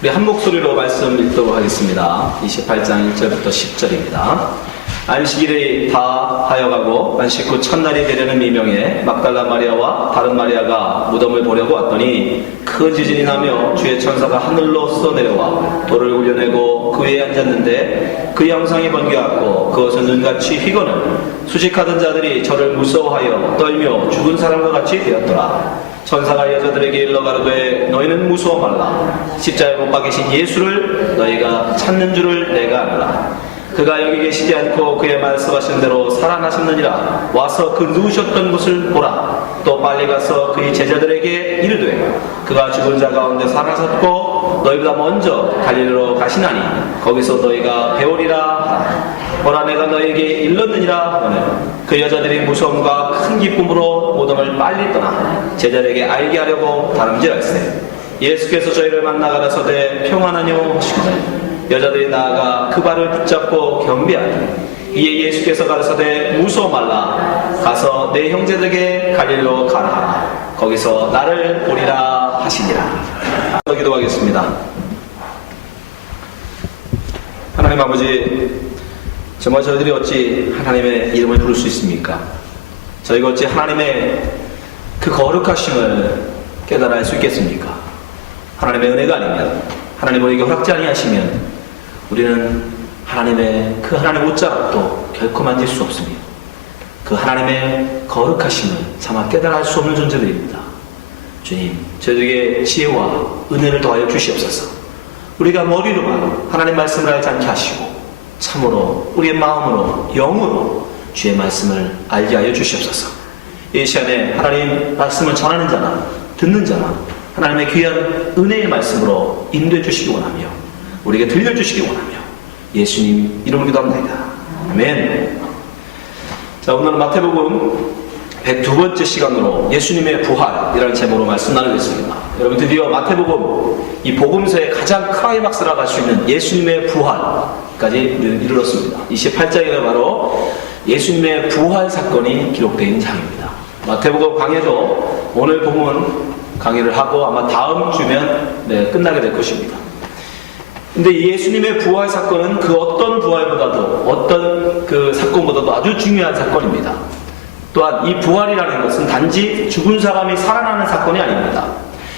우리 한 목소리로 말씀 읽도록 하겠습니다. 28장 1절부터 10절입니다. 안식일이 다 하여가고 안식 후 첫날이 되려는 미명에 막달라 마리아와 다른 마리아가 무덤을 보려고 왔더니 큰 지진이 나며 주의 천사가 하늘로 쏟아내려와 돌을 굴려내고 그 위에 앉았는데 그 형상이 번개하고 그것은 눈같이 휘거늘 수식하던 자들이 저를 무서워하여 떨며 죽은 사람과 같이 되었더라. 천사가 여자들에게 일러 가로되 너희는 무서워 말라. 십자가에 못 박이신 예수를 너희가 찾는 줄을 내가 알라. 그가 여기 계시지 않고 그의 말씀하신 대로 살아나셨느니라. 와서 그 누우셨던 곳을 보라. 또 빨리 가서 그의 제자들에게 이르되 그가 죽은 자 가운데 살아섰고 너희보다 먼저 갈릴리로 가시나니 거기서 너희가 배우리라 하라. 보라 내가 너희에게 일렀느니라 하거늘 그 여자들이 무서움과 큰 기쁨으로 무덤을 빨리 떠나 제자들에게 알게 하려고 다름질할세. 예수께서 저희를 만나 가라사대 평안하뇨 하시거늘 여자들이 나아가 그 발을 붙잡고 경배하니 이에 예수께서 가라사대 무서워 말라. 가서 내 형제들에게 갈릴리로 가라 하라. 거기서 나를 보리라 하시니라. 기도하겠습니다. 하나님 아버지, 정말 저희들이 어찌 하나님의 이름을 부를 수 있습니까? 저희가 어찌 하나님의 그 거룩하심을 깨달아 알 수 있겠습니까? 하나님의 은혜가 아니면, 하나님 우리에게 허락지 아니하시면 우리는 하나님의 그 하나님 옷자락도 결코 만질 수 없습니다. 그 하나님의 거룩하심을 차마 깨달아 알 수 없는 존재들입니다. 주님, 저희에게 지혜와 은혜를 더하여 주시옵소서. 우리가 머리로만 하나님 말씀을 알지 않게 하시고 참으로 우리의 마음으로 영으로 주의 말씀을 알게 하여 주시옵소서. 이 시간에 하나님 말씀을 전하는 자나 듣는 자나 하나님의 귀한 은혜의 말씀으로 인도해 주시기 원하며 우리에게 들려주시기 원하며 예수님 이름으로 기도합니다. 아멘. 자, 오늘은 마태복음 102번째 시간으로 예수님의 부활이라는 제목으로 말씀 나누겠습니다. 여러분, 드디어 마태복음 이 복음서의 가장 클라이막스라고 할 수 있는 예수님의 부활까지 이르렀습니다. 28장에는 바로 예수님의 부활 사건이 기록되어 있는 장입니다. 마태복음 강해도 오늘 본문 강의를 하고 아마 다음 주면 끝나게 될 것입니다. 근데 예수님의 부활 사건은 그 어떤 부활보다도 어떤 그 사건보다도 아주 중요한 사건입니다. 또한 이 부활이라는 것은 단지 죽은 사람이 살아나는 사건이 아닙니다.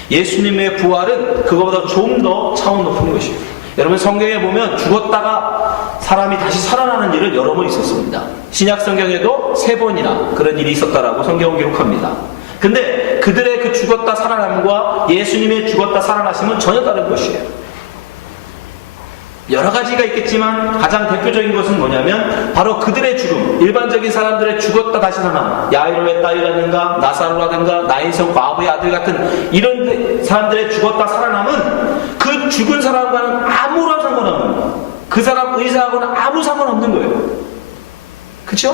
예수님의 부활은 그거보다 좀 더 차원 높은 것이에요. 여러분, 성경에 보면 죽었다가 사람이 다시 살아나는 일은 여러 번 있었습니다. 신약 성경에도 3번이나 그런 일이 있었다라고 성경은 기록합니다. 근데 그들의 그 죽었다 살아남과 예수님의 죽었다 살아나심은 전혀 다른 것이에요. 여러 가지가 있겠지만 가장 대표적인 것은 뭐냐면 바로 그들의 죽음, 일반적인 사람들의 죽었다 다시 살아남, 야이로의 딸이라든가 나사로라든가 나인성 과부의 아들 같은 이런 사람들의 죽었다 살아남은 그 죽은 사람과는 아무런 상관없는, 그 사람 의사하고는 아무 상관없는 거예요. 그렇죠?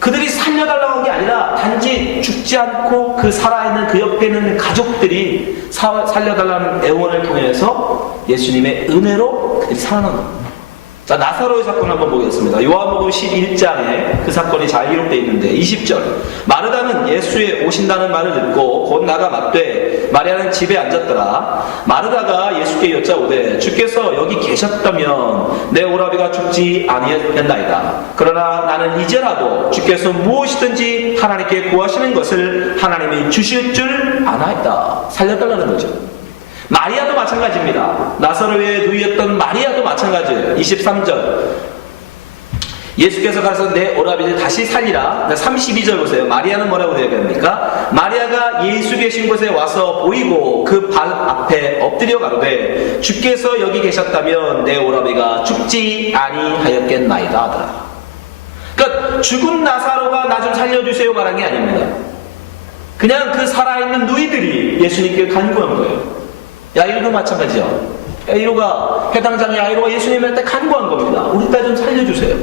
그들이 살려달라고 한 게 아니라 단지 죽지 않고 그 살아있는 그 옆에 있는 가족들이 살려달라는 애원을 통해서 예수님의 은혜로 그들이 살아나는 겁니다. 자, 나사로의 사건 한번 보겠습니다. 요한복음 11장에 그 사건이 잘 기록되어 있는데 20절 마르다는 예수의 오신다는 말을 듣고 곧 나가 맞되 마리아는 집에 앉았더라. 마르다가 예수께 여짜오되 주께서 여기 계셨다면 내 오라비가 죽지 아니했나이다. 그러나 나는 이제라도 주께서 무엇이든지 하나님께 구하시는 것을 하나님이 주실 줄 아나이다. 살려달라는 거죠. 마리아도 마찬가지입니다. 나사로에 누이었던 마리아도 마찬가지예요. 23절 예수께서 가서 내 오라비를 다시 살리라. 32절 보세요. 마리아는 뭐라고 얘기합니까? 마리아가 예수 계신 곳에 와서 보이고 그 발 앞에 엎드려 가로되 주께서 여기 계셨다면 내 오라비가 죽지 아니하였겠나이다 하더라. 그러니까 죽은 나사로가 나 좀 살려주세요 말한 게 아닙니다. 그냥 그 살아있는 누이들이 예수님께 간구한 거예요. 야이로도 마찬가지죠. 야이로가 해당장 야이로가 예수님한테 간구한 겁니다. 우리 딸 좀 살려주세요.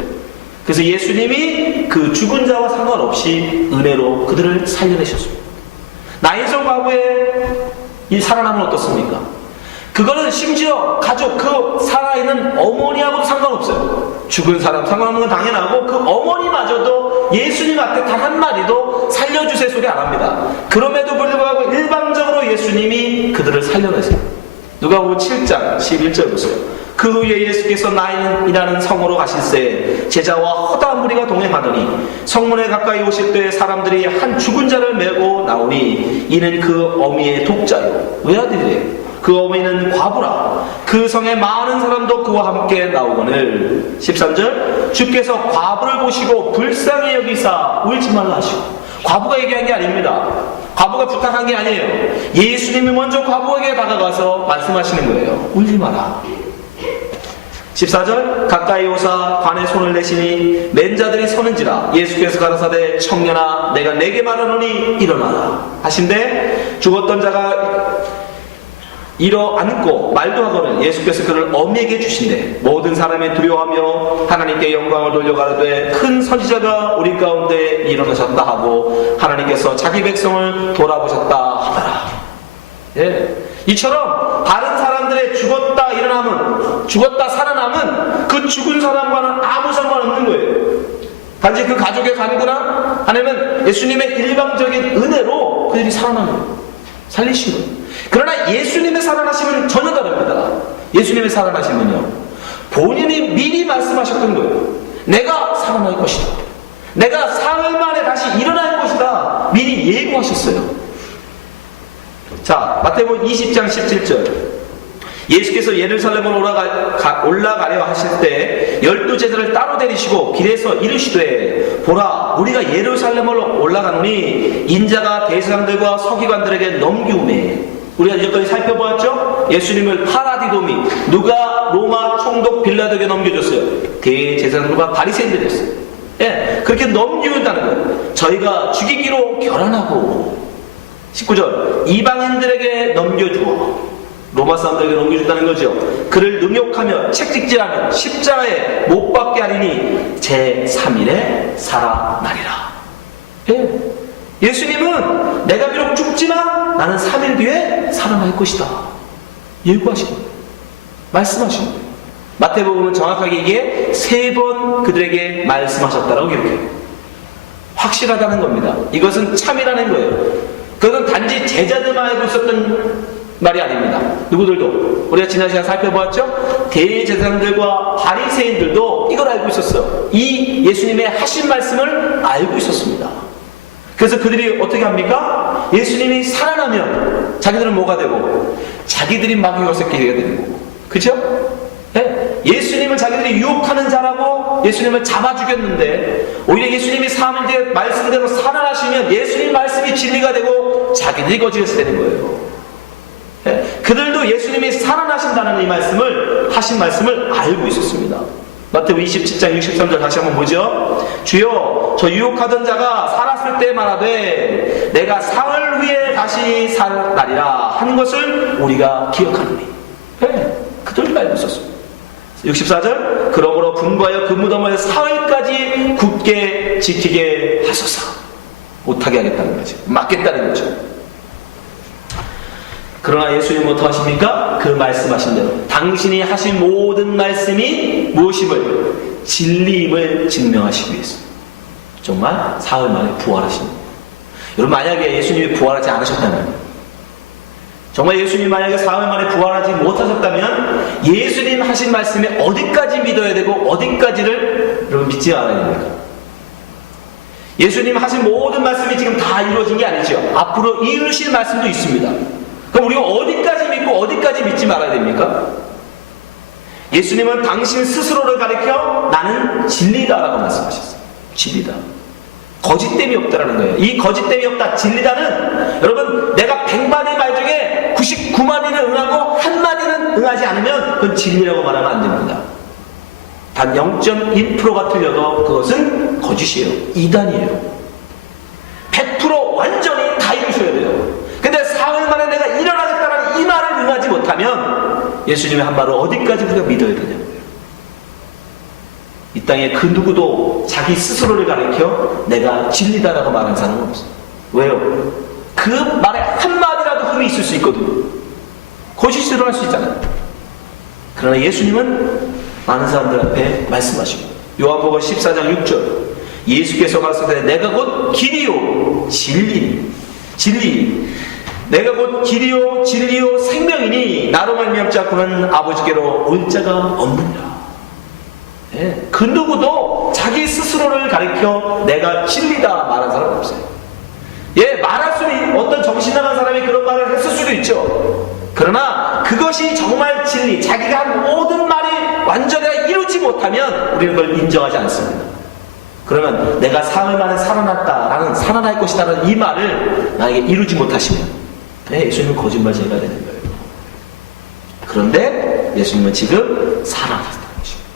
그래서 예수님이 그 죽은 자와 상관없이 은혜로 그들을 살려내셨습니다. 나인성 과부의 이 살아남은 어떻습니까? 그거는 심지어 가족, 그 살아있는 어머니하고도 상관없어요. 죽은 사람 상관없는 건 당연하고 그 어머니마저도 예수님한테 단 한마디도 살려주세요 소리 안 합니다. 그럼에도 불구하고 일방적으로 예수님이 그들을 살려내세요. 누가복음 7장 11절 보세요. 그 후에 예수께서 나인이라는 성으로 가실새 제자와 허다한 무리가 동행하더니 성문에 가까이 오실 때 사람들이 한 죽은 자를 메고 나오니 이는 그 어미의 독자요 외아들이래. 그 어미는 과부라. 그 성에 많은 사람도 그와 함께 나오거늘. 13절 주께서 과부를 보시고 불쌍히 여기사 울지 말라 하시고. 과부가 얘기한 게 아닙니다. 과부가 부탁한 게 아니에요. 예수님이 먼저 과부에게 다가가서 말씀하시는 거예요. 울지 마라. 14절 가까이 오사 관에 손을 내시니 맨 자들이 서는지라. 예수께서 가라사대 청년아 내가 내게 말하노니 일어나라 하신데 죽었던 자가 일어앉고 말도 하거늘 예수께서 그를 어미에게 주신대. 모든 사람이 두려워하며 하나님께 영광을 돌려가르되 큰 선지자가 우리 가운데 일어나셨다 하고 하나님께서 자기 백성을 돌아보셨다 하더라. 예. 이처럼 다른 사람들의 죽었다 일어남은, 죽었다 살아남은 그 죽은 사람과는 아무 상관없는 거예요. 단지 그 가족의 간구나 아니면 예수님의 일방적인 은혜로 그들이 살아나는, 살리신 거예요. 그러나 예수님의 살아나심은 전혀 다릅니다. 예수님의 살아나심은요, 본인이 미리 말씀하셨던 거예요. 내가 살아날 것이다. 내가 사흘 만에 다시 일어날 것이다. 미리 예고하셨어요. 자, 마태복음 20장 17절. 예수께서 예루살렘으로 올라가려 하실 때 12제자를 따로 데리시고 길에서 이르시되 보라 우리가 예루살렘으로 올라가노니 인자가 대제사장들과 서기관들에게 넘기우매. 우리가 이제까지 살펴보았죠? 예수님을 파라디도미 누가 로마 총독 빌라도에게 넘겨줬어요. 대제사장들과 바리새인들이었어요. 예, 그렇게 넘기운다는 거예요. 저희가 죽이기로 결단하고. 19절 이방인들에게 넘겨주어. 로마 사람들에게 넘겨준다는 거죠. 그를 능욕하며 책찍질하며 십자가에 못 박게 하리니 제3일에 살아나리라. 예. 예수님은 내가 비록 죽지만 나는 3일 뒤에 살아날 것이다. 예고하신 거예요. 말씀하신 거예요. 마태복음은 정확하게 이게 3번 그들에게 말씀하셨다라고 기록해요. 확실하다는 겁니다. 이것은 참이라는 거예요. 그것은 단지 제자들만 알고 있었던 말이 아닙니다. 누구들도 우리가 지난 시간 살펴보았죠? 대제사장들과 바리새인들도 이걸 알고 있었어요. 이 예수님의 하신 말씀을 알고 있었습니다. 그래서 그들이 어떻게 합니까? 예수님이 살아나면 자기들은 뭐가 되고? 자기들이 마귀 어색게 되는 거고. 그죠? 네? 예수님을 자기들이 유혹하는 자라고 예수님을 잡아 죽였는데 오히려 예수님이 사는데 말씀대로 살아나시면 예수님 말씀이 진리가 되고 자기들이 거짓이 되는 거예요. 네? 그들도 예수님이 살아나신다는 이 말씀을, 하신 말씀을 알고 있었습니다. 마태복음 27장 63절 다시 한번 보죠. 주여 저 유혹하던 자가 살았을 때 말하되 내가 사흘 후에 다시 살아나리라 하는 것을 우리가 기억하노니. 네, 그들도 알고 있었습니다. 64절 그러므로 분부하여 그 무덤을 사흘까지 굳게 지키게 하소서. 못하게 하겠다는 거죠. 막겠다는 거죠. 그러나 예수님은 어떻게 하십니까? 그 말씀하신 대로 당신이 하신 모든 말씀이 무엇임을, 진리임을 증명하시기 위해서 정말 사흘 만에 부활하신 거예요. 여러분 만약에 예수님이 부활하지 않으셨다면, 정말 예수님이 만약에 사흘 만에 부활하지 못하셨다면 예수님 하신 말씀에 어디까지 믿어야 되고 어디까지를 여러분 믿지 않아야 됩니까? 예수님 하신 모든 말씀이 지금 다 이루어진 게 아니죠. 앞으로 이루실 말씀도 있습니다. 그럼 우리가 어디까지 믿고 어디까지 믿지 말아야 됩니까? 예수님은 당신 스스로를 가리켜 나는 진리다라고 말씀하셨어요. 진리다. 거짓됨이 없다라는 거예요. 이 거짓됨이 없다, 진리다는 여러분 내가 100마디 말 중에 99마디는 응하고 1마디는 응하지 않으면 그건 진리라고 말하면 안 됩니다. 단 0.1%가 틀려도 그것은 거짓이에요. 이단이에요. 100% 완전히 다 이루셔야 돼요. 근데 사흘 만에 내가 일어나겠다는 이 말을 응하지 못하면 예수님의 한 말을 어디까지 우리가 믿어야 되냐고요. 이 땅에 그 누구도 자기 스스로를 가리켜 내가 진리다라고 말하는 사람은 없어요. 왜요? 그 말에 한마디라도 흠이 있을 수 있거든요. 거짓이 드러날 수 있잖아요. 그러나 예수님은 많은 사람들 앞에 말씀하시고, 요한복음 14장 6절 예수께서 가라사대 내가 곧 길이요 진리 내가 곧 길이요 진리요 생명이니 나로 말미암지 않고는 아버지께로 올 자가 없느니라. 예, 그 누구도 자기 스스로를 가리켜 내가 진리다 말한 사람 없어요. 예, 말할 수는 어떤 정신 나간 사람이 그런 말을 했을 수도 있죠. 그러나 그것이 정말 진리, 자기가 한 모든 말이 완전히 이루지 못하면 우리는 그걸 인정하지 않습니다. 그러면 내가 사흘 만에 살아났다라는, 살아날 것이다라는 이 말을 나에게 이루지 못하시면 예수님은 거짓말쟁이가 되는 거예요. 그런데 예수님은 지금 살아나셨다는 것입니다.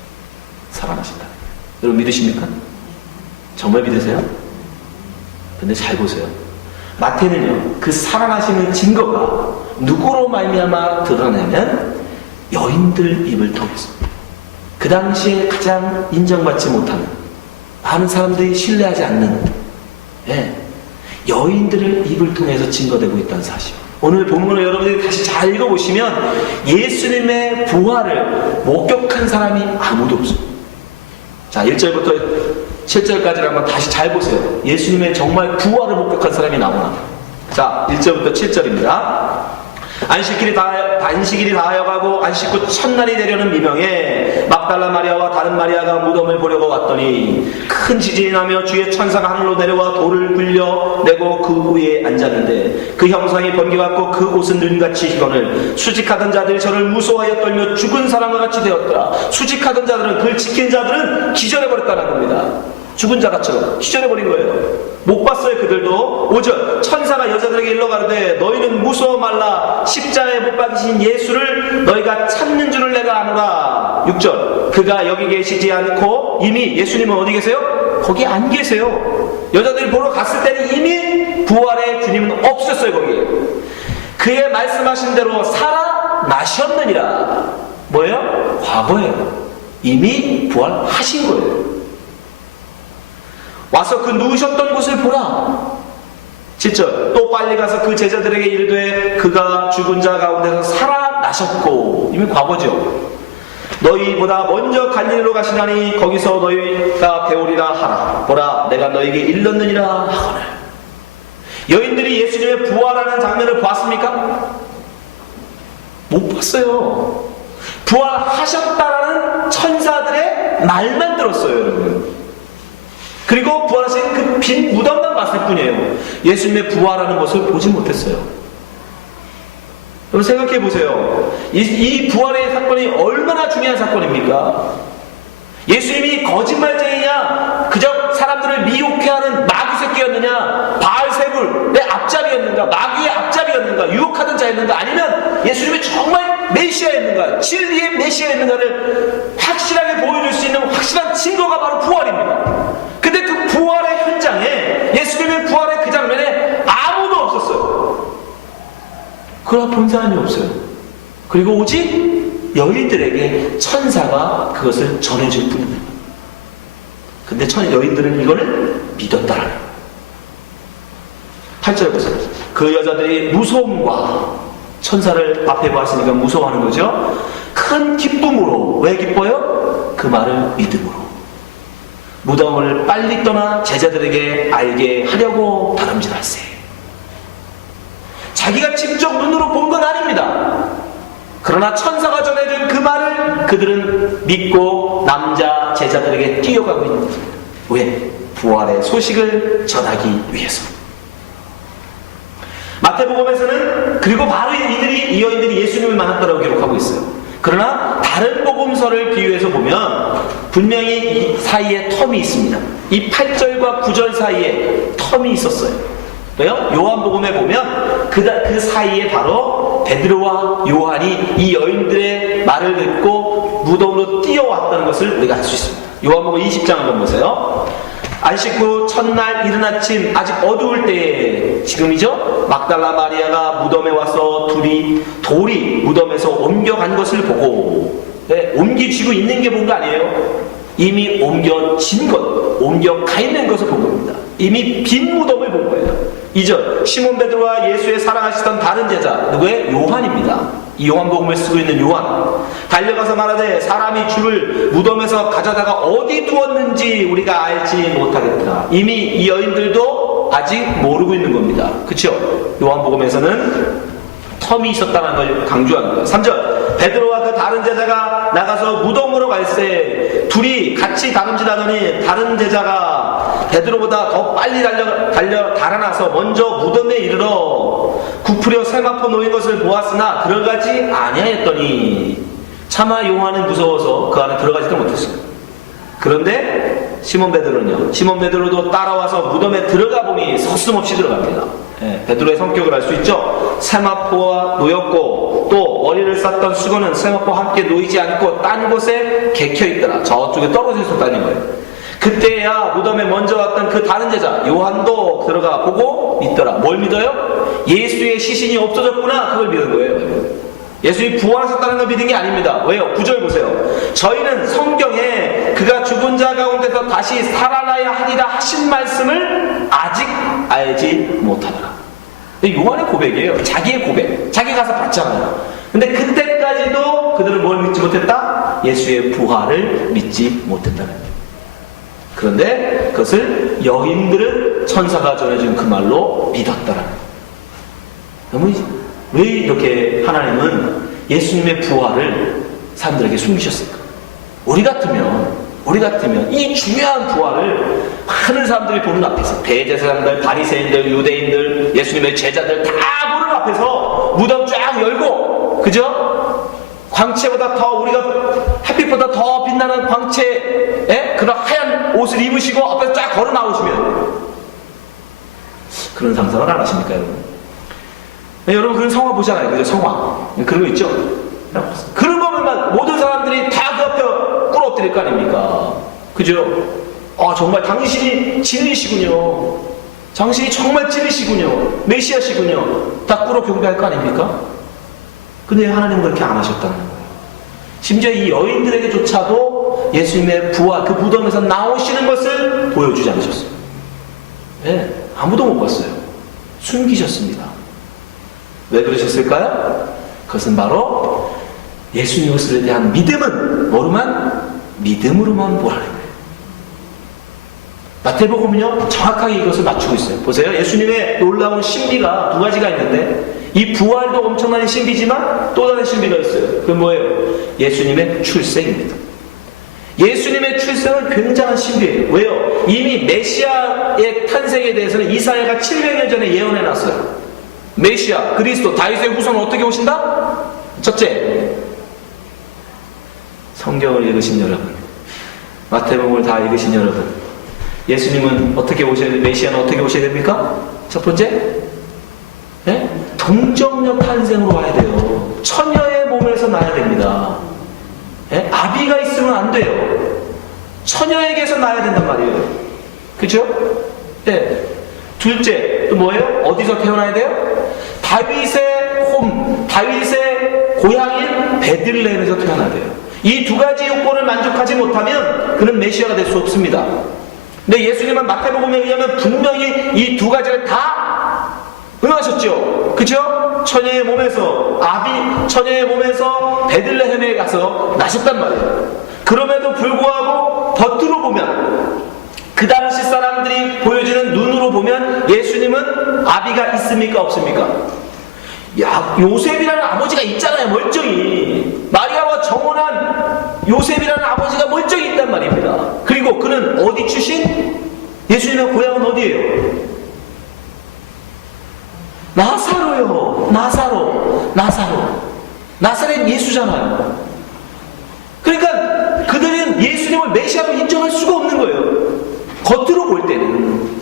살아나신다. 여러분 믿으십니까? 정말 믿으세요? 근데 잘 보세요. 마태는요, 그 살아나시는 증거가 누구로 말미암아 드러나냐면 여인들 입을 통해서, 그 당시에 가장 인정받지 못하는, 많은 사람들이 신뢰하지 않는 여인들의 입을 통해서 증거되고 있다는 사실. 오늘 본문을 여러분들이 다시 잘 읽어보시면 예수님의 부활을 목격한 사람이 아무도 없어요. 자, 1절부터 7절까지를 한번 다시 잘 보세요. 예수님의 정말 부활을 목격한 사람이 나오나. 자, 1절부터 7절입니다. 안식일이 다하여가고 안식 후 첫날이 되려는 미명에 막달라 마리아와 다른 마리아가 무덤을 보려고 왔더니 큰 지진이 나며 주의 천사가 하늘로 내려와 돌을 굴려내고 그 위에 앉았는데 그 형상이 번개같고 그 옷은 눈같이 희건을 수직하던 자들이 저를 무서워하여 떨며 죽은 사람과 같이 되었더라. 수직하던 자들은, 그를 지킨 자들은 기절해버렸다는 겁니다. 죽은 자같처럼 기절해버린 거예요. 못 봤어요. 그들도. 5절 천사가 여자들에게 일러 가로되 너희는 무서워 말라. 십자가에 못 박이신 예수를 너희가 찾는 줄을 내가 아노라. 6절 그가 여기 계시지 않고 이미, 예수님은 어디 계세요? 거기 안 계세요. 여자들이 보러 갔을 때는 이미 부활의 주님은 없었어요. 거기에. 그의 말씀하신 대로 살아나셨느니라. 뭐예요? 과거예요. 이미 부활하신 거예요. 와서 그 누우셨던 곳을 보라. 7절 또 빨리 가서 그 제자들에게 이르되 그가 죽은 자 가운데서 살아나셨고, 이미 과거죠. 너희보다 먼저 갈릴리로 가시나니 거기서 너희가 배우리라 하라. 보라 내가 너희에게 일렀느니라 하거늘. 여인들이 예수님의 부활하는 장면을 봤습니까? 못 봤어요. 부활하셨다라는 천사들의 말만 들었어요, 여러분. 그리고 부활하신 그 빈 무덤만 봤을 뿐이에요. 예수님의 부활하는 것을 보지 못했어요. 여러분 생각해 보세요. 이 부활의 사건이 얼마나 중요한 사건입니까? 예수님이 거짓말쟁이냐, 그저 사람들을 미혹해 하는 마귀 새끼였느냐, 바알세불의 앞잡이였는가, 마귀의 앞잡이였는가, 유혹하던 자였는가, 아니면 예수님이 정말 메시아였는가, 진리의 메시아였는가를 확실하게 보여줄 수 있는 확실한 증거가 바로 부활입니다. 근데 그 부활의 현장에, 예수님의 부활의 그 장면에 아무도 없었어요. 그걸 본 사람이 없어요. 그리고 오직 여인들에게 천사가 그것을 전해줄 뿐입니다. 근데 여인들은 이거를 믿었다라는 거예요. 8절 보세요. 그 여자들이 무서움과, 천사를 앞에 보았으니까 무서워하는 거죠. 큰 기쁨으로. 왜 기뻐요? 그 말을 믿음으로. 무덤을 빨리 떠나 제자들에게 알게 하려고 다름질할세. 자기가 직접 눈으로 본 건 아닙니다. 그러나 천사가 전해준 그 말을 그들은 믿고 남자 제자들에게 뛰어가고 있는 것입니다. 왜? 부활의 소식을 전하기 위해서. 마태복음에서는 그리고 바로 이 여인들이 예수님을 만났다고 기록하고 있어요. 그러나 다른 복음서를 비유해서 보면 분명히 이 사이에 텀이 있습니다. 이 8절과 9절 사이에 텀이 있었어요. 왜요? 요한복음에 보면 그 사이에 바로 베드로와 요한이 이 여인들의 말을 듣고 무덤으로 뛰어왔다는 것을 우리가 알 수 있습니다. 요한복음 20장 한번 보세요. 안식 후 첫날 이른 아침 아직 어두울 때에, 지금이죠? 막달라 마리아가 무덤에 와서 돌이 무덤에서 옮겨간 것을 보고, 옮기지고 있는 게 본 거 아니에요? 이미 옮겨진 것, 옮겨가 있는 것을 본 겁니다. 이미 빈 무덤을 본 거예요. 2절 시몬 베드로와 예수의 사랑하시던 다른 제자, 누구의? 요한입니다. 이 요한복음을 쓰고 있는 요한 달려가서 말하되 사람이 주를 무덤에서 가져다가 어디 두었는지 우리가 알지 못하겠다. 이미 이 여인들도 아직 모르고 있는 겁니다. 그쵸? 요한복음에서는 텀이 있었다는 걸 강조하는 거예요. 3절 베드로와 그 다른 제자가 나가서 무덤으로 갈새 둘이 같이 다름질하더니 다른 제자가 베드로보다 더 빨리 달아나서 먼저 무덤에 이르러 구부려 세마포 놓인 것을 보았으나 들어가지 아니하였더니 차마 요한은 무서워서 그 안에 들어가지도 못했어요. 그런데 시몬 베드로도 따라와서 무덤에 들어가 보니 서슴없이 들어갑니다. 베드로의 성격을 알 수 있죠. 세마포와 놓였고 또 머리를 쌌던 수건은 세마포와 함께 놓이지 않고 딴 곳에 개켜 있더라. 저쪽에 떨어져 있었다는 거예요. 그때야 무덤에 먼저 왔던 그 다른 제자 요한도 들어가 보고 믿더라. 뭘 믿어요? 예수의 시신이 없어졌구나. 그걸 믿은 거예요. 예수님이 부활하셨다는 걸 믿은 게 아닙니다. 왜요? 9절 보세요. 저희는 성경에 그가 죽은 자 가운데서 다시 살아나야 하리라 하신 말씀을 아직 알지 못하더라. 요한의 고백이에요. 자기의 고백. 자기 가서 봤잖아요. 근데 그때까지도 그들은 뭘 믿지 못했다? 예수의 부활을 믿지 못했다는 거예요. 그런데 그것을 여인들은 천사가 전해준 그 말로 믿었다라는 거예요. 왜 이렇게 하나님은 예수님의 부활을 사람들에게 숨기셨을까? 우리 같으면 이 중요한 부활을 많은 사람들이 보는 앞에서 대제사장들, 바리새인들, 유대인들, 예수님의 제자들 다 보는 앞에서 무덤 쫙 열고 그죠? 광채보다 더 우리가 햇빛보다 더 빛나는 광채에 그런 하얀 옷을 입으시고 앞에서 쫙 걸어 나오시면 그런 상상을 안 하십니까 여러분? 여러분 그런 성화 보잖아요. 그죠? 성화 그런 거 있죠? 그런 거 보면 모든 사람들이 다 그 앞에 꿇어엎드릴 거 아닙니까? 그죠? 정말 당신이 진리시군요. 당신이 정말 진리시군요. 메시아시군요. 다 꿇어 경배할 거 아닙니까? 근데 하나님은 그렇게 안 하셨다는 거예요. 심지어 이 여인들에게조차도 예수님의 부활, 그 무덤에서 나오시는 것을 보여주지 않으셨어요. 네, 아무도 못 봤어요. 숨기셨습니다. 왜 그러셨을까요? 그것은 바로 예수님에 대한 믿음은 믿음으로만 보라는 거예요. 마태복음은요 정확하게 이것을 맞추고 있어요. 보세요. 예수님의 놀라운 신비가 두 가지가 있는데 이 부활도 엄청난 신비지만 또 다른 신비가 있어요. 그게 뭐예요? 예수님의 출생입니다. 예수님의 출생은 굉장한 신비예요. 왜요? 이미 메시아의 탄생에 대해서는 이사야가 700년 전에 예언해놨어요. 메시아, 그리스도, 다윗의 후손은 어떻게 오신다? 첫째, 성경을 읽으신 여러분, 마태복음을 다 읽으신 여러분, 예수님은 어떻게 오셔야 됩니까? 메시아는 어떻게 오셔야 됩니까? 첫 번째, 네? 동정녀 탄생으로 와야 돼요. 처녀의 몸에서 나야 됩니다. 네? 아비가 있으면 안 돼요. 처녀에게서 나야 된단 말이에요. 그죠? 네. 둘째, 또 뭐예요? 어디서 태어나야 돼요? 다윗의 고향인 베들레헴에서 태어나야 돼요. 이 두 가지 요건을 만족하지 못하면 그는 메시아가 될 수 없습니다. 근데 예수님은 마태복음에 의하면 분명히 이 두 가지를 다 응하셨죠. 그죠? 처녀의 몸에서 베들레헴에 가서 나셨단 말이에요. 그럼에도 불구하고 겉으로 보면 그 당시 사람들이 보여주는 눈으로 보면 예수님은 아비가 있습니까? 없습니까? 요셉이라는 아버지가 있잖아요. 멀쩡히. 마리아와 정혼한 요셉이라는 아버지가 멀쩡히 있단 말입니다. 그리고 그는 어디 출신? 예수님의 고향은 어디예요? 나사로요. 나사렛 예수잖아요. 그러니까 그들은 예수님을 메시아로 인정할 수가 없는 거예요. 겉으로 볼 때는.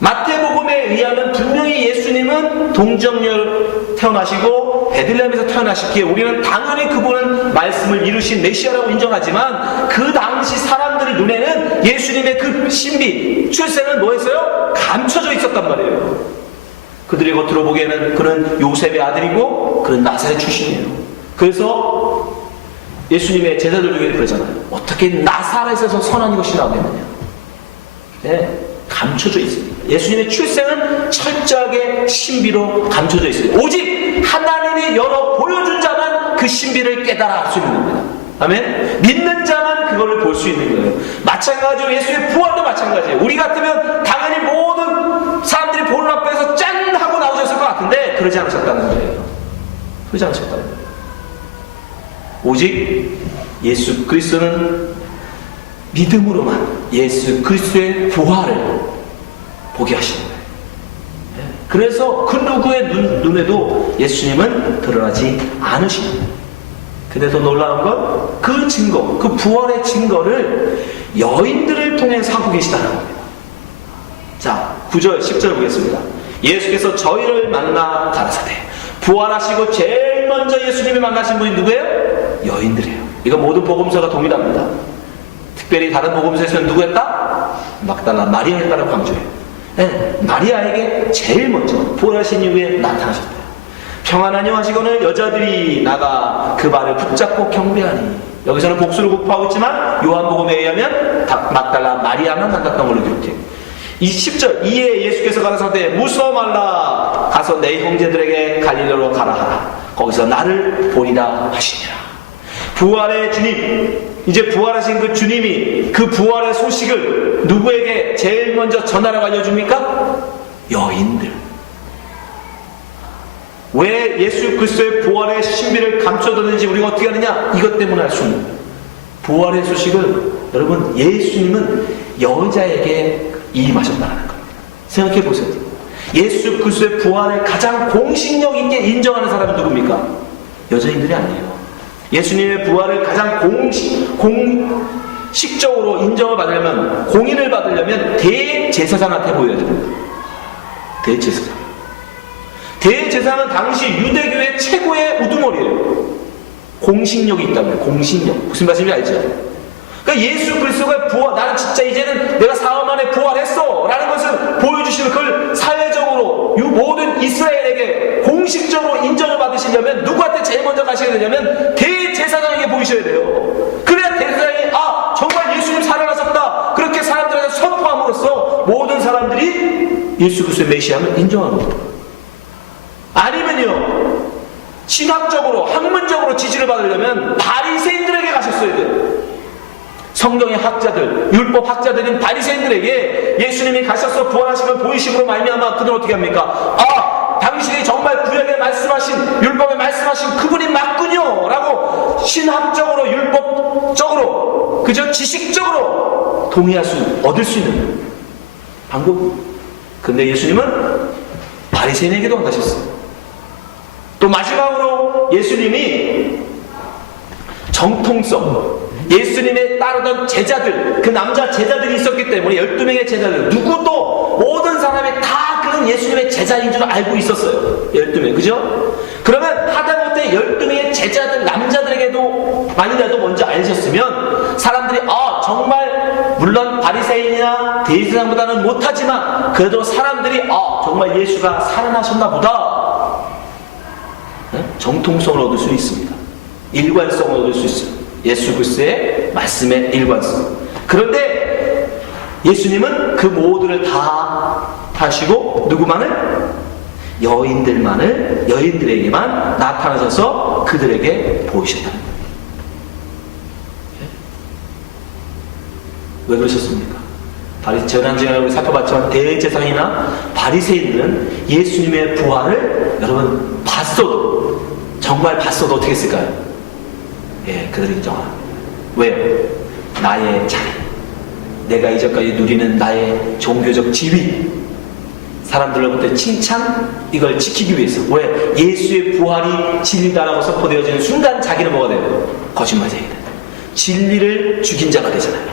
마태복음에 의하면 분명히 예수님은 동정녀 태어나시고 베들레헴에서 태어나셨기에 우리는 당연히 그분은 말씀을 이루신 메시아라고 인정하지만 그 당시 사람들의 눈에는 예수님의 그 신비, 출생은 뭐였어요? 감춰져 있었단 말이에요. 그들이 겉으로 보기에는 그는 요셉의 아들이고 그는 나사렛 출신이에요. 그래서 예수님의 제자들 중에 그러잖아요. 어떻게 나사렛에서 선한 것이 나오겠느냐. 네, 감춰져 있습니다. 예수님의 출생은 철저하게 신비로 감춰져 있습니다. 오직 하나님이 열어 보여준 자만 그 신비를 깨달아 알 수 있는 겁니다. 아멘? 믿는 자만 그거를 볼 수 있는 거예요. 마찬가지로 예수의 부활도 마찬가지예요. 우리 같으면 당연히 모든 사람들이 보는 앞에서 짠 하고 나오셨을 것 같은데 그러지 않으셨다는 거예요. 그러지 않으셨다는 거예요. 오직 예수 그리스도는 믿음으로만 예수 그리스도의 부활을 보게 하시는 거예요. 그래서 그 누구의 눈에도 예수님은 드러나지 않으십니다. 근데 더 놀라운 건 그 증거, 그 부활의 증거를 여인들을 통해서 하고 계시다는 겁니다. 자, 9절, 10절 보겠습니다. 예수께서 저희를 만나 가라사대. 부활하시고 제일 먼저 예수님이 만나신 분이 누구예요? 여인들이에요. 이거 모든 복음서가 동일합니다. 특별히 다른 복음서에서는 누구였다? 막달라 마리아였다라고 강조해요. 네, 마리아에게 제일 먼저 부활하신 이후에 나타나셨대요. 평안하뇨 하시고는 여자들이 나가 그 발을 붙잡고 경배하니. 여기서는 복수를 구파하고 있지만 요한복음에 의하면 막달라 마리아만 만났던 걸로 기록해요. 이 10절 이에 예수께서 가라사대 무서워 말라 가서 내 형제들에게 갈릴리로 가라 하라. 거기서 나를 보리라 하시니라. 부활의 주님, 이제 부활하신 그 주님이 그 부활의 소식을 누구에게 제일 먼저 전하라고 알려줍니까? 여인들. 왜 예수 그리스도의 부활의 신비를 감춰뒀는지 우리가 어떻게 하느냐? 이것 때문에 알 수 있는 거예요. 부활의 소식을 여러분 예수님은 여자에게 임하셨다는 겁니다. 생각해 보세요. 예수 그리스도의 부활을 가장 공신력 있게 인정하는 사람은 누굽니까? 여자인들이 아니에요. 예수님의 부활을 가장 공식적으로 인정을 받으려면, 공인을 받으려면 대제사장한테 보여야 됩니다. 대제사장. 대제사장은 당시 유대교의 최고의 우두머리예요. 공신력이 있다고요. 공신력. 무슨 말씀인지 알죠? 그러니까 예수 그리스도가 부활, 나는 진짜 이제는 내가 사흘 만에 부활했어 라는 것을 보여주시는, 그걸 사회적으로 모든 이스라엘에게 공식적으로 인정을 받으시려면 누구한테 제일 먼저 가셔야 되냐면 대제사장에게 보이셔야 돼요. 그래야 대제사장이 정말 예수님 살아나셨다 그렇게 사람들에게 선포함으로써 모든 사람들이 예수 그리스도의 메시아를 인정하는 겁니다. 아니면요, 신학적으로 학문적으로 지지를 받으려면 바리새인들에게 가셨어야 돼요. 성경의 학자들, 율법 학자들인 바리새인들에게 예수님이 가셔서 부활하시면 보이심으로 말미암아 그들은 어떻게 합니까? 당신이 정말 구약에 말씀하신, 율법에 말씀하신 그분이 맞군요 라고 신학적으로, 율법적으로, 그저 지식적으로 얻을 수 있는 방법. 근데 예수님은 바리새인에게도 안 가셨어요. 또 마지막으로 예수님이 정통성, 예수님의 따르던 제자들, 그 남자 제자들이 있었기 때문에 12명의 제자들, 누구도 모든 사람이 다 그런 예수님의 제자인 줄 알고 있었어요. 12명, 그죠? 그러면 하다못해 12명의 제자들, 남자들에게도 만이라도 먼저 알려졌으면 사람들이 정말 물론 바리새인이나 대제사장보다는 못하지만 그래도 사람들이 정말 예수가 살아나셨나 보다, 정통성을 얻을 수 있습니다. 일관성을 얻을 수 있어요. 예수 그리스도의 말씀의 일관성. 그런데 예수님은 그 모두를 다 하시고 누구만을? 여인들에게만 나타나셔서 그들에게 보이셨다는 거예요. 왜 그러셨습니까? 재난지간을 살펴봤지만 대제사장이나 바리새인들은 예수님의 부활을 여러분 정말 봤어도 어떻게 했을까요? 그들이 인정합니다. 왜요? 나의 자리, 내가 이제까지 누리는 나의 종교적 지위, 사람들로부터 칭찬, 이걸 지키기 위해서. 왜? 예수의 부활이 진리다라고 선포되어지는 순간 자기는 뭐가 돼요? 거짓말쟁이다. 진리를 죽인 자가 되잖아요.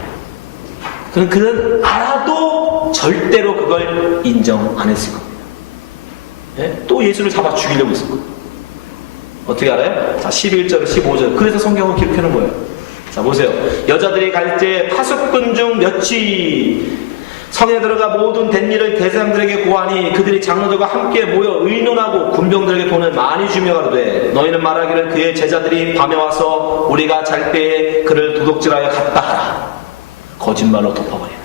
그럼 그는 알아도 절대로 그걸 인정 안 했을 겁니다. 또 예수를 잡아 죽이려고 했을 겁니다. 어떻게 알아요? 자, 11절, 15절. 그래서 성경은 기록해 놓은 거예요. 자, 보세요. 여자들이 갈 때 파수꾼 중 몇이 성에 들어가 모든 된 일을 대제사장들에게 고하니 그들이 장로들과 함께 모여 의논하고 군병들에게 돈을 많이 주며 가로되 너희는 말하기를 그의 제자들이 밤에 와서 우리가 잘 때에 그를 도둑질하여 갔다 하라. 거짓말로 덮어버려.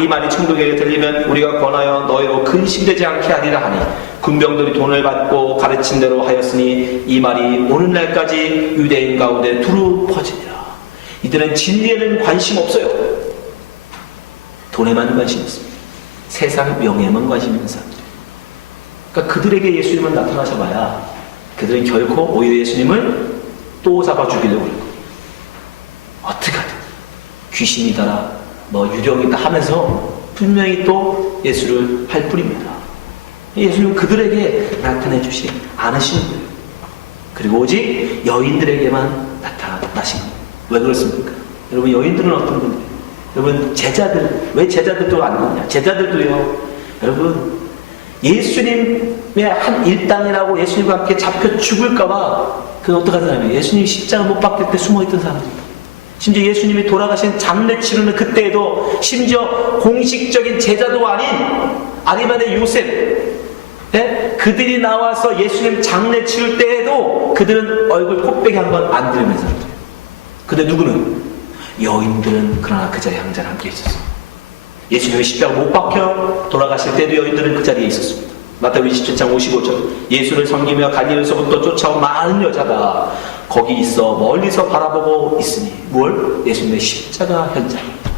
이 말이 총독에게 들리면 우리가 권하여 너희로 근심되지 않게 하리라 하니 군병들이 돈을 받고 가르친 대로 하였으니 이 말이 오늘날까지 유대인 가운데 두루 퍼지니라. 이들은 진리에는 관심 없어요. 돈에만 관심이 있습니다. 세상 명예만 관심 있는 사람들. 그러니까 그들에게 예수님은 나타나셔봐야 그들은 결코 오히려 예수님을 또 잡아 죽이려고 그럴 거예요. 어떻게 하든 귀신이다, 뭐 유령이다 하면서 분명히 또 예수를 할 뿐입니다. 예수님은 그들에게 나타내 주시 않으시는 거예요. 그리고 오직 여인들에게만 나타나신 거예요. 왜 그렇습니까? 여러분, 여인들은 어떤 분들이에요? 여러분, 제자들, 왜 제자들도 안 그러냐? 제자들도요, 여러분, 예수님의 한 일당이라고 예수님과 함께 잡혀 죽을까봐 그건 어떡하는 사람이에요? 예수님이 십자가 못 박힐 때 숨어있던 사람입니다. 심지어 예수님이 돌아가신 장례 치르는 그때에도 심지어 공식적인 제자도 아닌 아리마대 요셉, 그들이 나와서 예수님 장례 치를 때에도 그들은 얼굴 콧배기 한 번 안 들으면서 살았어요. 근데 누구는? 여인들은 그러나 그 자리에 항상 함께 있었어요. 예수님이 십자가 못 박혀 돌아가실 때도 여인들은 그 자리에 있었습니다. 마태복음 27장 55절, 예수를 섬기며 갈릴리에서부터 쫓아온 많은 여자가 거기 있어 멀리서 바라보고 있으니 뭘? 예수님의 십자가 현장입니다.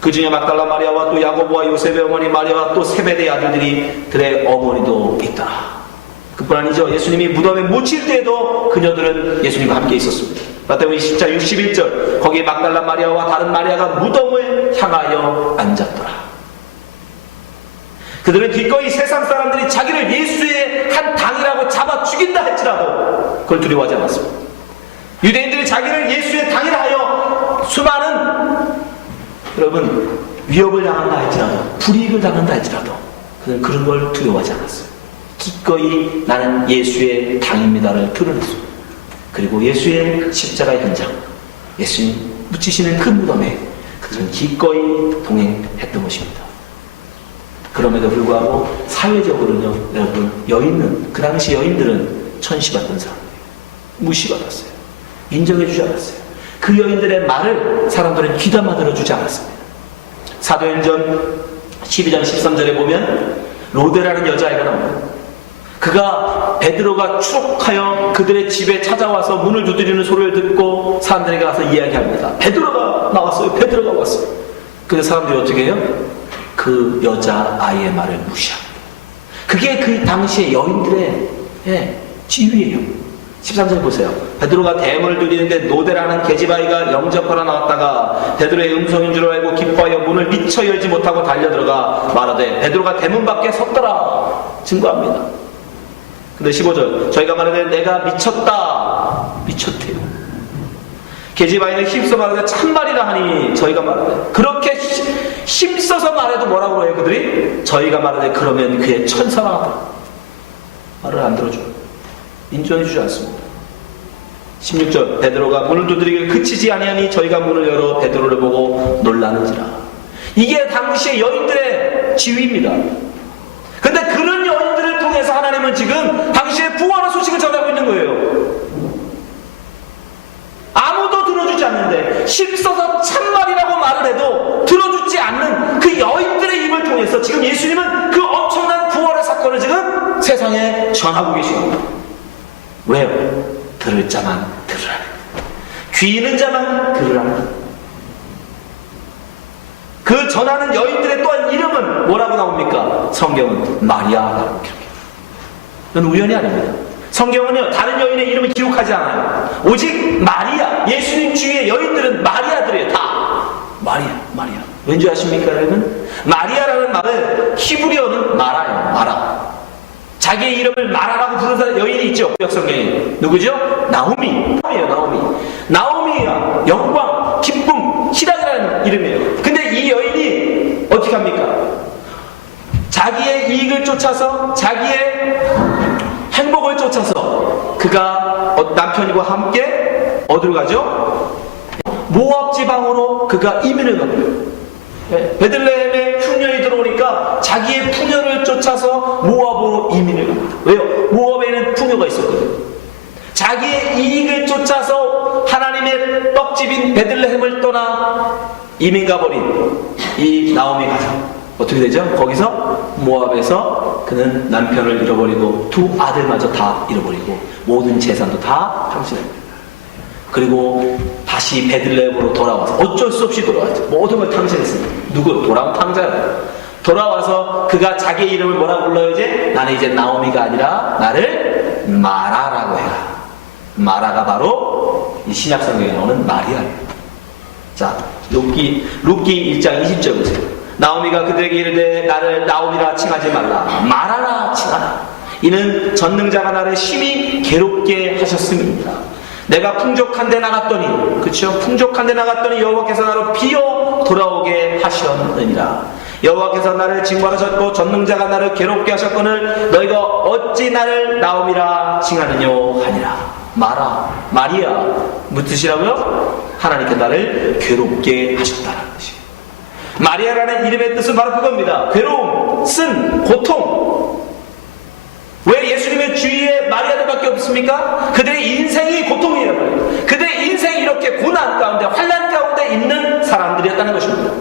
그 중에 막달라 마리아와 또 야고보와 요셉의 어머니 마리아와 또 세베대의 아들들이 들의 어머니도 있더라. 그뿐 아니죠. 예수님이 무덤에 묻힐 때에도 그녀들은 예수님과 함께 있었습니다. 마태복음 20장 61절, 거기에 막달라 마리아와 다른 마리아가 무덤을 향하여 앉았더라. 그들은 기꺼이 세상 사람들이 자기를 예수의 한 당이라고 잡아 죽인다 할지라도 그걸 두려워하지 않았습니다. 유대인들이 자기를 예수의 당이라 하여 수많은 여러분 위협을 당한다 할지라도 불이익을 당한다 할지라도 그들은 그런 걸 두려워하지 않았어요. 기꺼이 나는 예수의 당입니다를 표현했습니다. 그리고 예수의 십자가 현장, 예수님 묻히시는 그 무덤에 그들은 기꺼이 동행했던 것입니다. 그럼에도 불구하고 사회적으로는요, 여러분, 여인은, 그 당시 여인들은 천시받던 사람이에요. 무시받았어요. 인정해주지 않았어요. 그 여인들의 말을 사람들은 귀담아 들어주지 않았습니다. 사도행전 12장 13절에 보면 로데라는 여자아이가 나옵니다. 그가 베드로가 추록하여 그들의 집에 찾아와서 문을 두드리는 소리를 듣고 사람들에게 가서 이야기합니다. 베드로가 나왔어요. 베드로가 왔어요. 근데 사람들이 어떻게 해요? 그 여자아이의 말을 무시합니다. 그게 그 당시의 여인들의 지위예요. 13절 보세요. 베드로가 대문을 두드리는데 노대라는 계집아이가 영접하러 나왔다가 베드로의 음성인 줄 알고 기뻐하여 문을 미처 열지 못하고 달려들어가 말하되 베드로가 대문 밖에 섰더라 증거합니다. 근데 15절, 저희가 말하되 내가 미쳤다. 미쳤대요. 계집아이는 힘써 말하되 참말이라 하니 저희가 말하되, 그렇게 힘써서 말해도 뭐라고 해요 그들이? 저희가 말하되 그러면 그의 천사가 하다. 말을 안 들어줘요. 인정해주지 않습니다. 16절, 베드로가 문을 두드리기를 그치지 아니하니 저희가 문을 열어 베드로를 보고 놀라는지라. 이게 당시의 여인들의 지위입니다. 근데 그런 여인들을 통해서 하나님은 지금 당시의 부활의 소식을 전하고 있는 거예요. 아무도 들어주지 않는데 힘써서 참말이라고 말을 해도 들어주지 않는 그 여인들의 입을 통해서 지금 예수님은 그 엄청난 부활의 사건을 지금 세상에 전하고 계십니다. 왜요? 들을 자만 들으라. 귀 있는 자만 들으라. 그 전하는 여인들의 또한 이름은 뭐라고 나옵니까? 성경은 마리아라고 기록해요. 이건 우연이 아닙니다. 성경은요, 다른 여인의 이름을 기록하지 않아요. 오직 마리아, 예수님 주위의 여인들은 마리아들이에요. 다 마리아. 왠지 아십니까 여러분? 마리아라는 말은 히브리어는 마라예요. 마라. 자기의 이름을 마라라고 부르는 여인이 있죠. 성경에 누구죠? 나오미야 영광, 기쁨, 희락이라는 이름이에요. 근데 이 여인이 어떻게 합니까? 자기의 이익을 쫓아서, 자기의 행복을 쫓아서 그가 남편과 함께 어디로 가죠? 모압 지방으로 그가 이민을 갑니다. 베들레헴에 풍년이 들어오니까 자기의 풍년을 쫓아서 모압으로 이민을 갑니다. 왜요? 모압에는 풍요가 있었거든요. 자기의 이익을 쫓아서 하나님의 떡집인 베들레헴을 떠나 이민 가버린 이 나오미 가정 어떻게 되죠? 거기서 모압에서 그는 남편을 잃어버리고 두 아들마저 다 잃어버리고 모든 재산도 다 탕진합니다. 그리고 다시 베들레헴으로 돌아와서 어쩔 수 없이 돌아왔죠. 모든 걸 탕진했습니다. 누구? 돌아온 탕자예요. 돌아와서 그가 자기 이름을 뭐라고 불러요? 이제 나는 이제 나오미가 아니라 나를 마라라고 해라. 마라가 바로 이 신약 성경에 나오는 마리아예요. 자, 룻기 1장 20절 보세요. 나오미가 그들에게 이르되 나를 나오미라 칭하지 말라 마라라 칭하라. 이는 전능자가 나를 심히 괴롭게 하셨음이니라. 내가 풍족한 데 나갔더니, 그렇죠? 풍족한 데 나갔더니 여호와께서 나로 비어 돌아오게 하셨느니라. 여호와께서 나를 징벌하셨고 전능자가 나를 괴롭게 하셨거늘 너희가 어찌 나를 나오미라 칭하느뇨 하니라. 마리아 무슨 뜻이라고요? 하나님께 나를 괴롭게 하셨다는 뜻이에요. 마리아라는 이름의 뜻은 바로 그겁니다. 괴로움, 쓴, 고통. 왜 예수님의 주위에 마리아들밖에 없습니까? 그들의 인생이 고통이에요. 그들의 인생이 이렇게 고난 가운데, 환난 가운데 있는 사람들이었다는 것입니다.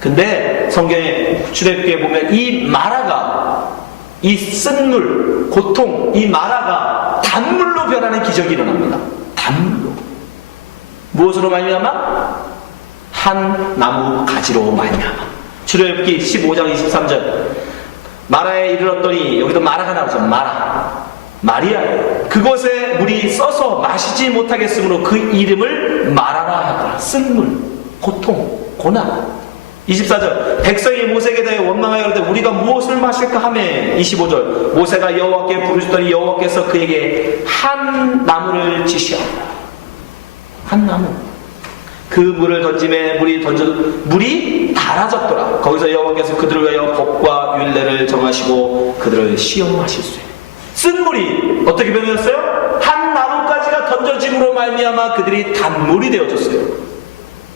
근데 성경에 출애굽기에 보면 이 마라가, 이 쓴물, 고통, 이 마라가 단물로 변하는 기적이 일어납니다. 단물로. 무엇으로 말미암아? 한 나무 가지로 말미암아. 출애굽기 15장 23절. 마라에 이르렀더니, 여기도 마라가 나오죠. 마리아예요. 그곳에 물이 써서 마시지 못하겠으므로 그 이름을 마라라 하더라. 쓴물, 고통, 고난. 24절. 백성이 모세에게 대해 원망하여 이르되 우리가 무엇을 마실까 하며. 25절. 모세가 여호와께 부르시더니 여호와께서 그에게 한 나무를 지시하더라. 한 나무. 그 물을 던짐에 물이 달아졌더라. 거기서 여호와께서 그들을 위하여 법과 율례를 정하시고 그들을 시험하실 수 있는. 쓴 물이 어떻게 변했어요? 한 나무가지가 던져짐으로 말미암아 그들이 단물이 되어졌어요.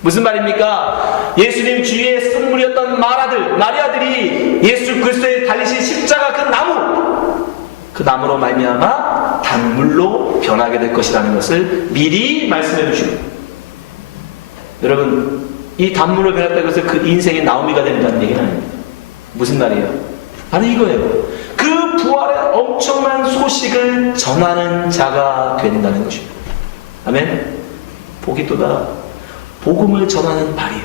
무슨 말입니까? 예수님 주위에 쓴 물이었던 마리아들이 예수 그리스도의 달리신 십자가 그 나무로 말미암아 단물로 변하게 될 것이라는 것을 미리 말씀해 주십니다. 여러분, 이 단물로 변했다는 것은 그 인생의 나오미가 된다는 얘기는 아닙니다. 무슨 말이에요? 바로 이거예요. 그 부활의 엄청난 소식을 전하는 자가 된다는 것입니다. 아멘? 복이 또다. 복음을 전하는 발이요.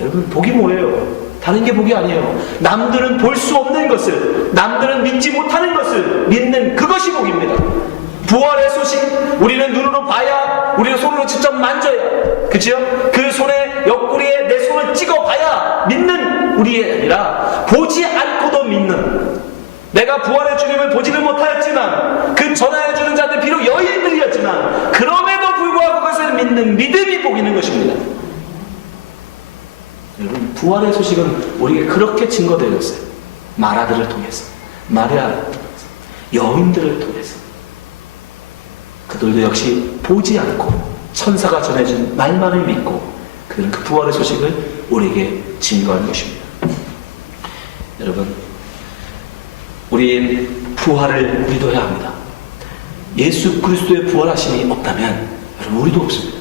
여러분, 복이 뭐예요? 다른 게 복이 아니에요. 남들은 볼 수 없는 것을, 남들은 믿지 못하는 것을 믿는 그것이 복입니다. 부활의 소식, 우리는 눈으로 봐야, 우리는 손으로 직접 만져야, 그치요? 그 손에 옆구리에 내 손을 찍어봐야 믿는 우리의 아니라 보지 않고도 믿는, 내가 부활의 주님을 보지는 못하였지만 그 전하여주는 자들 비록 여인들이었지만 그럼에도 불구하고 그것을 믿는 믿음이 복 있는 것입니다. 여러분, 부활의 소식은 우리에게 그렇게 증거되었어요. 마라들을 통해서, 마리아를 통해서, 여인들을 통해서. 그들도 역시 보지 않고 천사가 전해준 말만을 믿고 그들은 그 부활의 소식을 우리에게 증거하는 것입니다. 여러분, 우리는 부활을 믿어야 합니다. 예수 그리스도의 부활하심이 없다면 여러분 우리도 없습니다.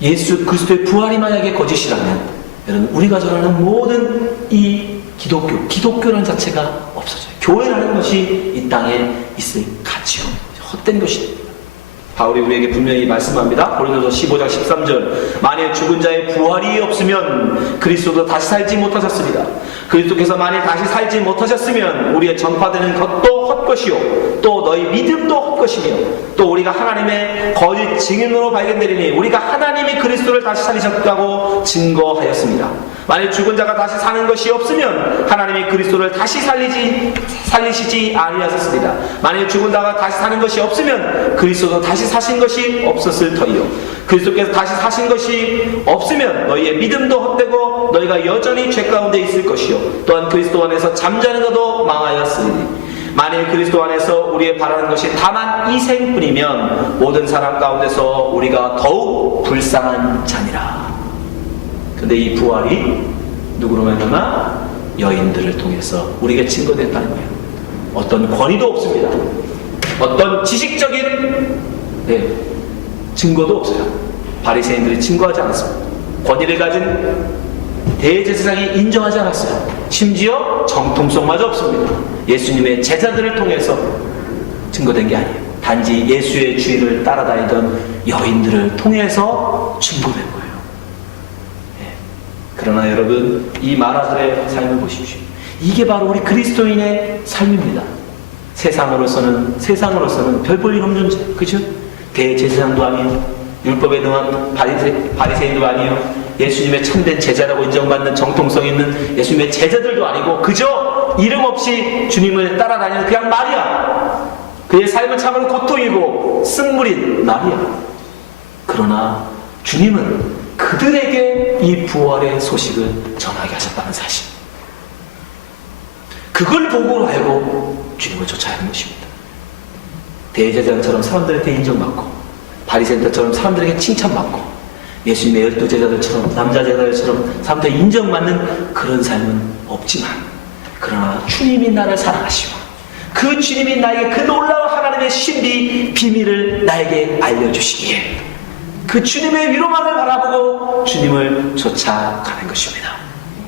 예수 그리스도의 부활이 만약에 거짓이라면 여러분 우리가 전하는 모든 이 기독교라는 자체가 없어져요. 교회라는 것이 이 땅에 있을 가치요, 헛된 것이 됩니다. 바울이 우리에게 분명히 말씀합니다. 고린도서 15장 13절. 만일 죽은 자의 부활이 없으면 그리스도도 다시 살지 못하셨습니다. 그리스도께서 만일 다시 살지 못하셨으면 우리의 전파되는 것도 헛것이요 또 너희 믿음도 헛것이며 또 우리가 하나님의 거짓 증인으로 발견되리니 우리가 하나님이 그리스도를 다시 살리셨다고 증거하였습니다. 만일 죽은 자가 다시 사는 것이 없으면 하나님이 그리스도를 다시 살리시지 아니하셨습니다. 만일 죽은 자가 다시 사는 것이 없으면 그리스도도 다시 사신 것이 없었을 터이요 그리스도께서 다시 사신 것이 없으면 너희의 믿음도 헛되고 너희가 여전히 죄 가운데 있을 것이요 또한 그리스도 안에서 잠자는 자도 망하였으니 만일 그리스도 안에서 우리의 바라는 것이 다만 이생뿐이면 모든 사람 가운데서 우리가 더욱 불쌍한 자니라. 근데 이 부활이 누구로 말미암아? 여인들을 통해서 우리에게 증거됐다는 거예요. 어떤 권위도 없습니다. 어떤 지식적인 증거도 없어요. 바리새인들이 증거하지 않았습니다. 권위를 가진 대제사장이 인정하지 않았어요. 심지어 정통성마저 없습니다. 예수님의 제자들을 통해서 증거된 게 아니에요. 단지 예수의 주위를 따라다니던 여인들을 통해서 증거된 거예요. 그러나 여러분, 이 마라들의 삶을 보십시오. 이게 바로 우리 그리스도인의 삶입니다. 세상으로서는 별 볼 일 없는 존재, 그죠? 대제사장도 아니에요. 율법에 능한 바리새인도 아니에요. 예수님의 참된 제자라고 인정받는 정통성 있는 예수님의 제자들도 아니고, 그저 이름 없이 주님을 따라다니는 그냥 마리아. 그의 삶은 참으로 고통이고 쓴물인 마리아. 그러나 주님은 그들에게 이 부활의 소식을 전하게 하셨다는 사실, 그걸 보고 알고 주님을 쫓아야 하는 것입니다. 대제사장처럼 사람들한테 인정받고, 바리새인들처럼 사람들에게 칭찬받고, 예수님의 12 제자들처럼, 남자 제자들처럼 사람들에게 인정받는 그런 삶은 없지만, 그러나 주님이 나를 사랑하시고 그 주님이 나에게 그 놀라운 하나님의 신비 비밀을 나에게 알려주시기에 그 주님의 위로만을 바라보고 주님을 쫓아가는 것입니다.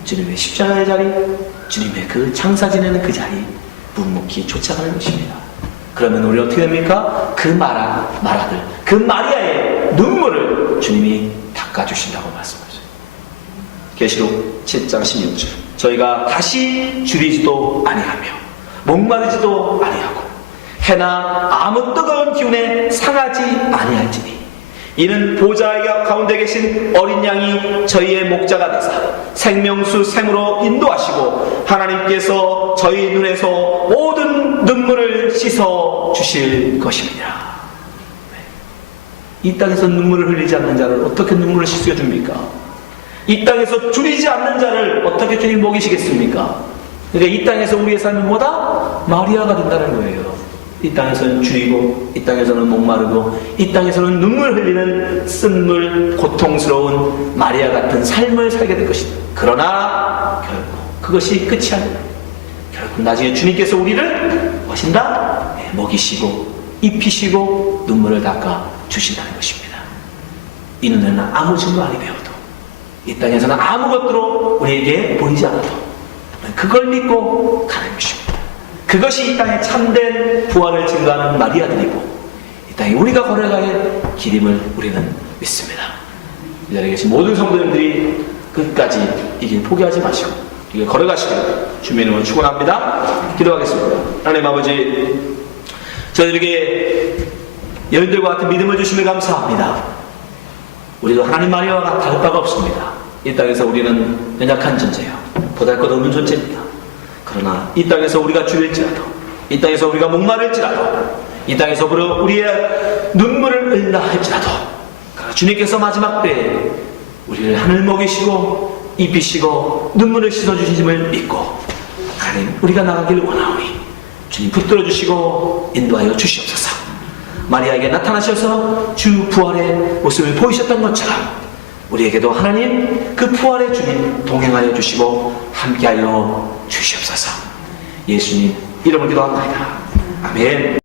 주님의 십자가의 자리, 주님의 그 장사 지내는 그 자리 묵묵히 쫓아가는 것입니다. 그러면 우리 어떻게 됩니까? 그 마라들, 그 마리아의 눈물을 주님이 닦아주신다고 말씀하셨어요. 계시록 7장 16절. 저희가 다시 줄이지도 아니하며 목마르지도 아니하고 해나 아무 뜨거운 기운에 상하지 아니할지니 이는 보좌 가운데 계신 어린 양이 저희의 목자가 되사 생명수 샘으로 인도하시고 하나님께서 저희 눈에서 모든 눈물을 씻어 주실 것입니다. 이 땅에서 눈물을 흘리지 않는 자를 어떻게 눈물을 씻어 줍니까? 이 땅에서 줄이지 않는 자를 어떻게 주님 먹이시겠습니까? 그러니까 이 땅에서 우리의 삶이 뭐다? 마리아가 된다는 거예요. 이 땅에서는 줄이고, 이 땅에서는 목마르고, 이 땅에서는 눈물 흘리는 쓴물, 고통스러운 마리아 같은 삶을 살게 될 것이다. 그러나 결국 그것이 끝이 아니다. 결국 나중에 주님께서 우리를 하신다? 먹이시고 입히시고 눈물을 닦아 주신다는 것입니다. 이 눈에는 아무 증거 아니 배워도, 이 땅에서는 아무것도 우리에게 보이지 않아도 그걸 믿고 가는 것입니다. 그것이 이 땅에 참된 부활을 증거하는 마리아들이고, 이 땅에 우리가 걸어갈 길임을 우리는 믿습니다. 이 자리에 계신 모든 성도님들이 끝까지 이 길 포기하지 마시고 이 길 걸어가시기를 주님의 이름으로 축원합니다. 기도하겠습니다. 하나님 아버지, 저희들에게 여인들과 같은 믿음을 주심에 감사합니다. 우리도 하나님 마리아와 다를 바가 없습니다. 이 땅에서 우리는 연약한 존재요, 보잘것없는 존재입니다. 그러나 이 땅에서 우리가 줄일지라도, 이 땅에서 우리가 목마를지라도, 이 땅에서 우리의 눈물을 흘린다 할지라도 주님께서 마지막 때에 우리를 하늘 먹이시고 입히시고 눈물을 씻어주심을 믿고 하나님 우리가 나가기를 원하오니 주님 붙들어 주시고 인도하여 주시옵소서. 마리아에게 나타나셔서 주 부활의 모습을 보이셨던 것처럼 우리에게도 하나님 그 부활의 주님 동행하여 주시고 함께하여 주시옵소서. 예수님 이름으로 기도합니다. 아멘.